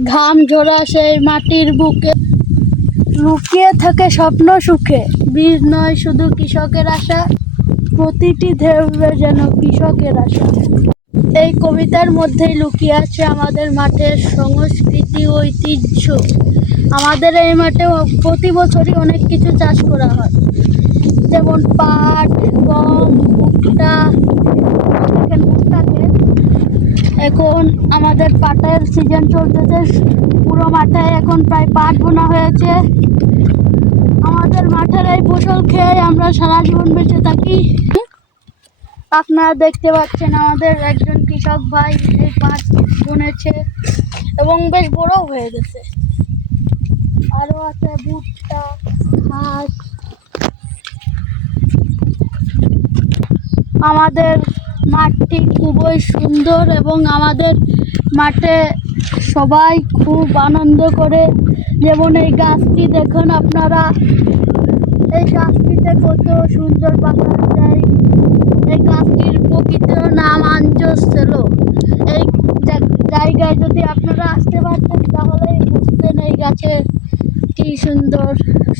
ঘাম ঝরা সেই মাটির বুকে। লুকিয়ে থাকে স্বপ্ন সুখে। বীজ নয় শুধু কৃষকের আশা, প্রতিটি ঢেউয়ে যেন কৃষকের আশা। এই কবিতার মধ্যেই লুকিয়ে আছে আমাদের মাঠের সংস্কৃতি ঐতিহ্য। আমাদের এই মাঠে প্রতি বছরই অনেক কিছু চাষ করা হয়। যেমন পাট, গম ভুট্টা দেখেন ভুট্টা ক্ষেত। এখন আমাদের পাটের সিজন চলতেছে। পুরো মাঠে এখন প্রায় পাট বোনা হয়েছে। আমাদের মাঠের এই ফসল খেয়ে আমরা সারা জীবন বেঁচে থাকি। আপনারা দেখতে পাচ্ছেন আমাদের একজন কৃষক ভাই এই পাট বুনেছে এবং বেশ বড় হয়ে গেছে। আরও আছে ভুট্টা ঘাস আমাদের মাঠটি খুবই সুন্দর এবং আমাদের মাঠে সবাই খুব আনন্দ করে। যেমন এই গাছটি দেখুন আপনারা। এই গাছটিতে কত সুন্দর বাগান যায় এই গাছটির প্রকৃত নাম আঞ্জস ছিল এই জায়গায় যদি আপনারা আসতে পারতেন তাহলে বুঝতেন এই গাছে কি সুন্দর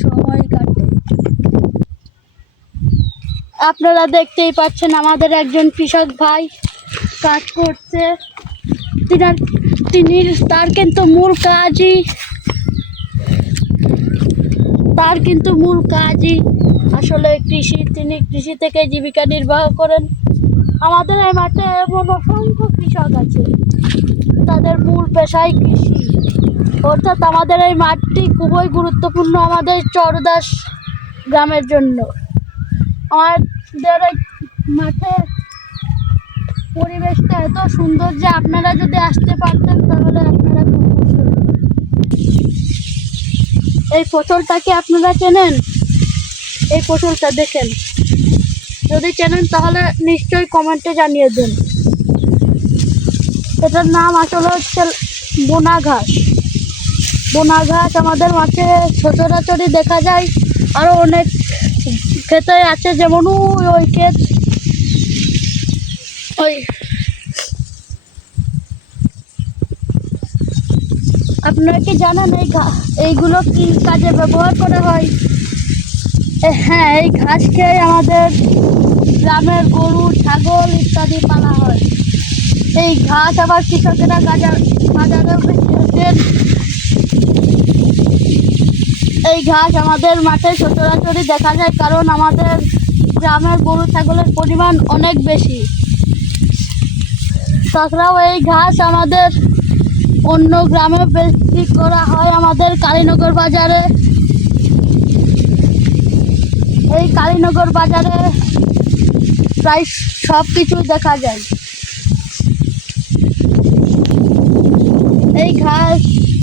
সময় কাটে আপনারা দেখতেই পাচ্ছেন আমাদের একজন কৃষক ভাই কাজ করছে। তিনি তার কিন্তু মূল কাজই তার কিন্তু মূল কাজই আসলে কৃষি। তিনি কৃষি থেকে জীবিকা নির্বাহ করেন। আমাদের এই মাঠে এমন অসংখ্য কৃষক আছে। তাদের মূল পেশাই কৃষি। অর্থাৎ আমাদের এই মাঠটি খুবই গুরুত্বপূর্ণ আমাদের চরদাস গ্রামের জন্য। আমাদের এই মাঠে পরিবেশটা এত সুন্দর যে আপনারা যদি আসতে পারতেন তাহলে আপনারা খুব খুশি। এই ফসলটাকে আপনারা চেনেন? এই ফসলটা দেখেন। যদি চেনেন তাহলে নিশ্চয়ই কমেন্টে জানিয়ে দেন। এটার নাম আসলে হচ্ছে বোনা ঘাস বোনা ঘাস আমাদের মাঠে সচরাচরই দেখা যায়। আরও অনেক ক্ষেতে আছে যেমন ওই ওই ক্ষেত ওই। আপনারা কি জানেন এই এইগুলো কি কাজে ব্যবহার করা হয়? হ্যাঁ এই ঘাস খেয়ে আমাদের গ্রামের গরু, ছাগল ইত্যাদি পালা হয়। এই ঘাস আবার কৃষকেরা বাজার, বাজারেও দেন এই ঘাস আমাদের মাঠে সচরাচরই দেখা যায়, কারণ আমাদের গ্রামের গরু ছাগলের পরিমাণ অনেক বেশি। তাছাড়াও এই ঘাস আমাদের অন্য গ্রামে বিক্রি করা হয় আমাদের কালীনগর বাজারে। এই কালীনগর বাজারে প্রায় সব কিছু দেখা যায়। এই ঘাস,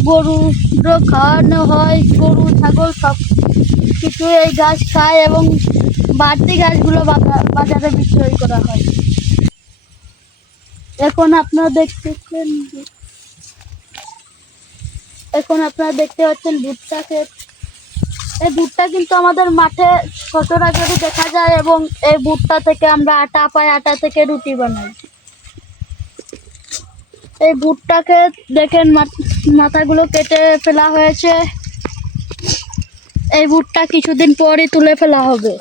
গরু খাওয়ানো হয়, গরু, ছাগল সব কিছু এই ঘাস খায় এবং বাড়তি বাজা- বাজারে বিক্রয় করা হয়। এখন আপনারা দেখতেছেন এখন আপনারা দেখতে পাচ্ছেন ভুট্টা ক্ষেত। এই ভুট্টা কিন্তু আমাদের মাঠে সচরাচরই দেখা যায় এবং এই ভুট্টা থেকে আমরা আটা পাই, আটা থেকে রুটি বানাই। এই ভুট্টাকে দেখেন মাথ- মাথাগুলো কেটে ফেলা হয়েছে। এই ভুট্টা কিছুদিন পরই তুলে ফেলা হবে।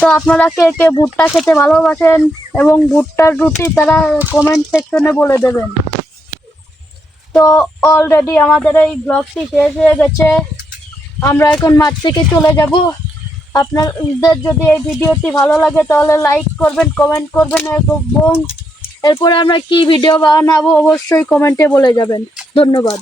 তো আপনারা কে কে ভুট্টা খেতে ভালোবাসেন এবং ভুট্টার রুটি তারা কমেন্ট সেকশনে বলে দেবেন। তো অলরেডি আমাদের এই ব্লগটি শেষ হয়ে গেছে। আমরা এখন মাঠ থেকে চলে যাব। আপনাদের যদি এই ভিডিওটি ভালো লাগে তাহলে লাইক করবেন কমেন্ট করবেন। এবং এরপরে আমরা কি ভিডিও বানাবো অবশ্যই কমেন্টে বলে যাবেন। ধন্যবাদ।